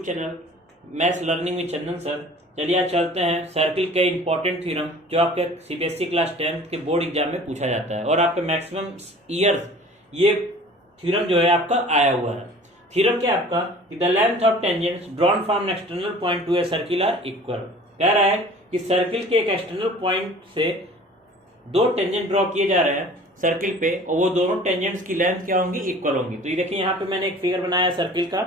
YouTube channel maths learning with Chandan sir. चलिए आज चलते हैं सर्किल के इंपॉर्टेंट थ्योरम जो आपके सीबीएसई क्लास 10 के बोर्ड एग्जाम में पूछा जाता है और आपके मैक्सिमम ईयर्स ये थ्योरम जो है आपका आया हुआ है। थ्योरम क्या आपका कि the length of tangents drawn from an external point to a circle are equal. कह रहा है कि सर्किल के एक एक्सटर्नल पॉइंट से दो टेंजेंट ड्रॉ किए जा रहे हैं सर्किल पे और वो दोनों टेंजेंट्स की लेंथ क्या होंगी, इक्वल होंगी। तो ये देखिए यहाँ पे मैंने एक फिगर बनाया है सर्किल का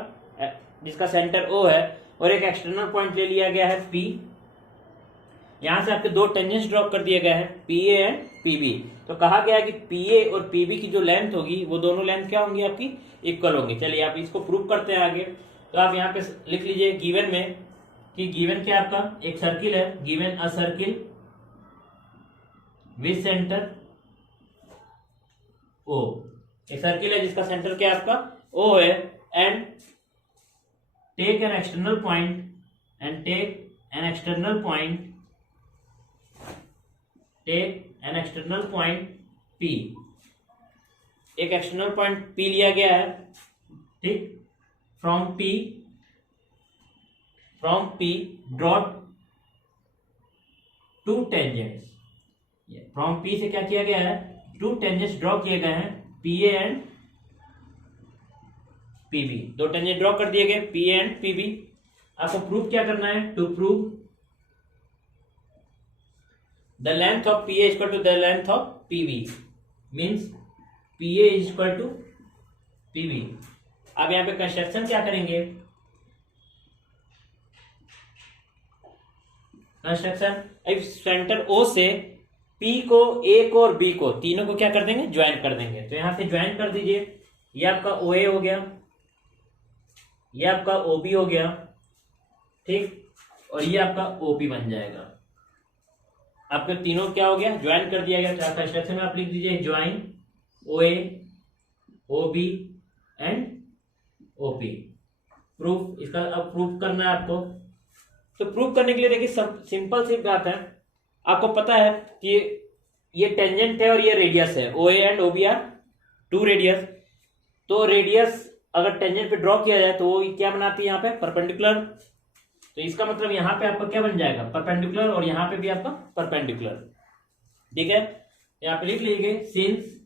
जिसका सेंटर O है और एक एक्सटर्नल पॉइंट ले लिया गया है P। यहां से आपके दो टेंजेंट्स ड्रॉ कर दिए गए हैं PA एंड PB। तो कहा गया है कि PA और PB की जो लेंथ होगी वो दोनों लेंथ क्या होंगी, आपकी इक्वल होंगी। चलिए आप इसको प्रूव करते हैं आगे। तो आप यहाँ पे लिख लीजिए गिवन में कि गिवन क्या आपका एक सर्किल है, given a circle with centre O। एक सर्किल है जिसका सेंटर क्या आपका O है and take an external point P। एक एक्सटर्नल पॉइंट P लिया गया है, ठीक। From P draw two tangents. फ्रॉम P से क्या किया गया है, टू टेंजेंट्स ड्रॉ किए गए हैं PA एंड PB। दो टेंजेंट ड्रॉ कर दिए गए PA एंड PB। आपको प्रूफ क्या करना है, to prove the length of PA equal to the length of PB means PA is equal to PB। अब यहां पे कंस्ट्रक्शन क्या करेंगे, कंस्ट्रक्शन इफ सेंटर O से P को, A को और B को तीनों को क्या कर देंगे, ज्वाइन कर देंगे। तो यहां से ज्वाइन कर दीजिए। ये आपका OA हो गया, ये आपका OB हो गया, ठीक, और ये आपका OP बन जाएगा। आपके तीनों क्या हो गया, ज्वाइन कर दिया गया। चार कंस्ट्रक्शन में आप लिख दीजिए join OA OB and OP। Proof इसका अब प्रूफ करना है आपको। तो प्रूफ करने के लिए देखिए सब सिंपल सी बात है। आपको पता है कि ये टेंजेंट है और ये रेडियस है, OA and OB are two radius. तो रेडियस अगर टेंजेंट पे ड्रॉ किया जाए तो वो क्या बनाती है यहाँ पे, परपेंडिकुलर। तो इसका मतलब यहाँ पे आपका क्या बन जाएगा, परपेंडिकुलर, और यहाँ पे भी आपका परपेंडिकुलर, ठीक है। यहाँ पे लिख लीजिए since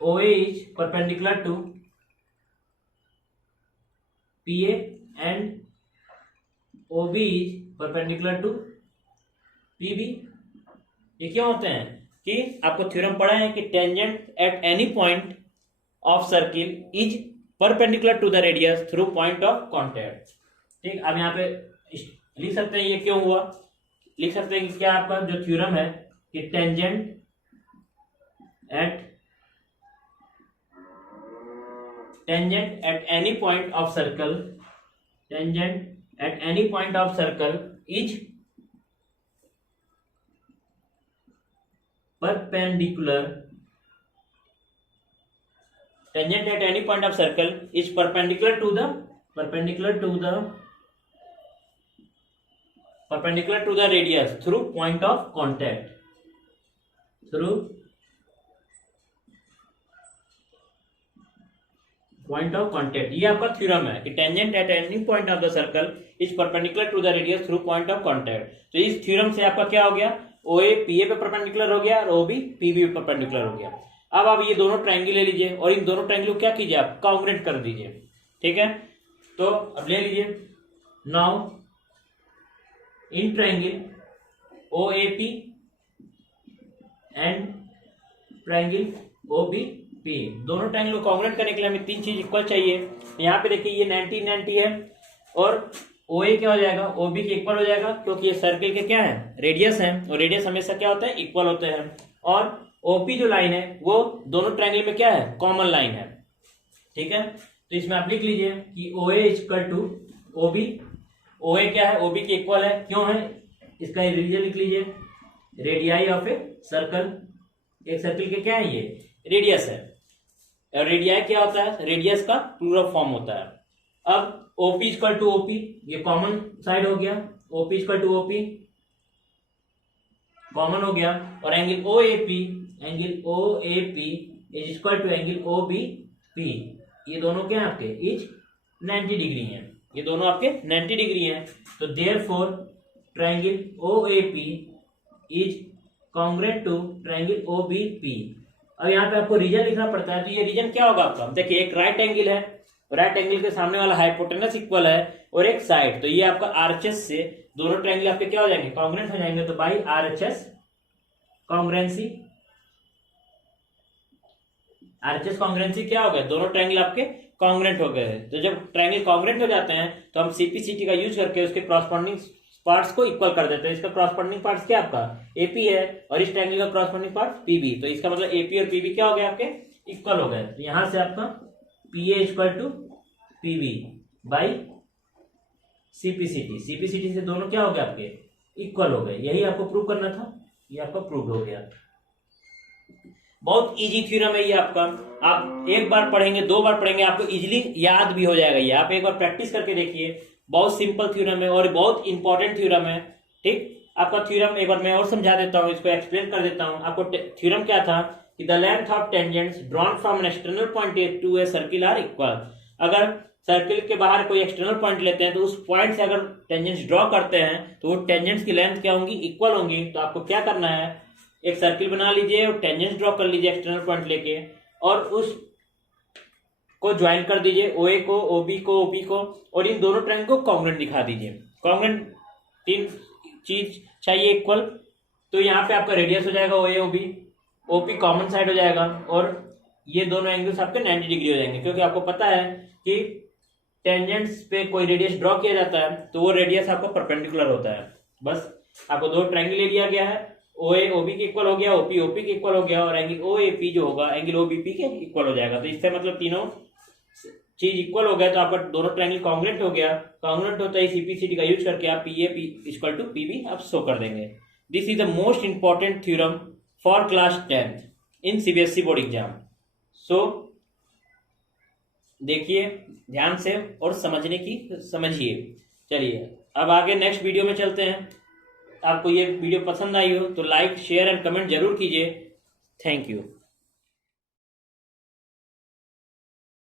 OA is perpendicular to PA and OB is perpendicular to PB। ये क्या होते हैं कि आपको थ्योरम पढ़ा है कि tangent at any point of circle is perpendicular to the radius through point of contact, ठीक। अब यहाँ पे लिख सकते हैं ये क्यों हुआ, लिख सकते हैं कि क्या आपका जो थ्योरम है कि tangent at any point of circle is perpendicular to the radius through point of contact, ये आपका थ्योरम है कि tangent at any point of the circle is perpendicular to the radius through point of contact. तो इस theorem से आपका क्या हो गया, OA PA पे परपेंडिकुलर हो गया और OB PB पे परपेंडिकुलर हो गया। अब आप ये दोनों ट्रायंगल ले लीजिए और इन दोनों ट्रायंगल को क्या कीजिए, आप कॉन्ग्रुएंट कर दीजिए, ठीक है। तो अब ले लीजिए now in triangle OAP and triangle OBP, दोनों ट्रायंगल को कॉन्ग्रुएंट करने के लिए हमें तीन चीज इक्वल चाहिए। यहाँ पे देखिए ये 90 90 है और OA क्या हो जाएगा, OB के इक्वल हो जाएगा क्योंकि ये सर्किल के क्या है, रेडियस है और रेडियस हमेशा क्या होता है, इक्वल होते हैं। और OP जो लाइन है वो दोनों ट्रायंगल में क्या है, कॉमन लाइन है, ठीक है। तो इसमें आप लिख लीजिए कि OA equal to OB। OA क्या है, OB के इक्वल है, क्यों है, इसका रीजन लिख लीजिए, रेडियाई ऑफ ए सर्कल। एक सर्किल के क्या है, ये रेडियस है और रेडियाई क्या होता है, रेडियस का प्लूरल फॉर्म होता है। अब OP इक्वल टू OP, ये कॉमन साइड हो गया, OP equal to OP common हो गया, और angle OAP is equal to angle O B P, ये दोनों क्या है आपके इज 90 डिग्री हैं, ये दोनों आपके 90 डिग्री हैं। तो therefore triangle O A P is congruent to triangle O B P. अब यहाँ पे आपको रीजन लिखना पड़ता है, तो ये रीजन क्या होगा आपका, देखिए एक राइट एंगल है, राइट एंगल के सामने वाला हाइपोटेनस इक्वल है और एक साइड, तो ये आपका आरएचएस से दोनों ट्रायंगल आपके क्या हो जाएंगे, कॉन्ग्रुएंट हो जाएंगे। तो by RHS congruency, RHS congruency क्या हो गया, दोनों ट्रायंगल आपके कॉन्ग्रुएंट हो गए। तो जब ट्रायंगल कॉन्ग्रुएंट हो जाते हैं तो हम सीपीसीटी का यूज करके उसके क्रॉसपोंडिंग पार्ट्स को इक्वल कर देते हैं। इसका क्रॉसपोंडिंग पार्ट्स क्या आपका एपी है और इस ट्रायंगल का क्रॉसपोंडिंग पार्ट पीबी, तो इसका मतलब एपी और पीबी क्या हो गया आपके इक्वल हो गए। तो यहां से आपका PA equal to PB by CPCT, CPCT से दोनों क्या हो गए आपके इक्वल हो गए। यही आपको प्रूव करना था, ये आपका प्रूव हो गया। बहुत इजी थ्योरम है ये आपका, आप एक बार पढ़ेंगे दो बार पढ़ेंगे आपको इजीली याद भी हो जाएगा। ये आप एक बार प्रैक्टिस करके देखिए, बहुत सिंपल थ्योरम है और बहुत इंपॉर्टेंट थ्योरम है। ठीक, आपका थ्योरम एक बार मैं और समझा देता हूं, इसको एक्सप्लेन कर देता हूं। आपको थ्योरम क्या था कि the length of tangents drawn from an external point to a circle are equal. अगर सर्किल के बाहर कोई एक्सटर्नल पॉइंट लेते हैं तो उस पॉइंट से अगर टेंजेंट्स ड्रॉ करते हैं तो वो टेंजेंट्स की लेंथ क्या होंगी, इक्वल होंगी। तो आपको क्या करना है, एक सर्किल बना लीजिए और टेंजेंट्स ड्रॉ कर लीजिए एक्सटर्नल पॉइंट लेके और उस को ज्वाइन कर दीजिए, ओए को, ओबी को, ओपी को, और इन दोनों ट्रायंगल को कॉन्ग्रुएंट दिखा दीजिए। कॉन्ग्रुएंट तीन चीज चाहिए इक्वल, तो यहाँ पे आपका रेडियस हो जाएगा ओए ओबी, ओपी कॉमन साइड हो जाएगा और ये दोनों एंगल्स आपके 90 डिग्री हो जाएंगे। क्योंकि आपको पता है कि टेंजेंट्स पे कोई रेडियस ड्रॉ किया जाता है तो वो रेडियस आपको परपेंडिकुलर होता है। बस आपको दो ट्रायंगल ले लिया गया है, ओए ओबी के इक्वल हो गया, ओपी ओपी के इक्वल हो गया और एंगल ओएपी जो होगा एंगल ओबीपी के इक्वल हो जाएगा। तो इससे मतलब तीनों चीज इक्वल हो गया तो आपका दोनों ट्रायंगल कॉन्ग्रुएंट हो गया। कॉन्ग्रुएंट होता है सीपीसीटी का यूज करके आप पीए इक्वल टू पीबी आप शो कर देंगे। This is the most important theorem for class 10th in CBSE board exam. So देखिए ध्यान से और समझने की समझिए। चलिए अब आगे नेक्स्ट वीडियो में चलते हैं। आपको ये वीडियो पसंद आई हो तो लाइक शेयर एंड कमेंट जरूर कीजिए। Thank you.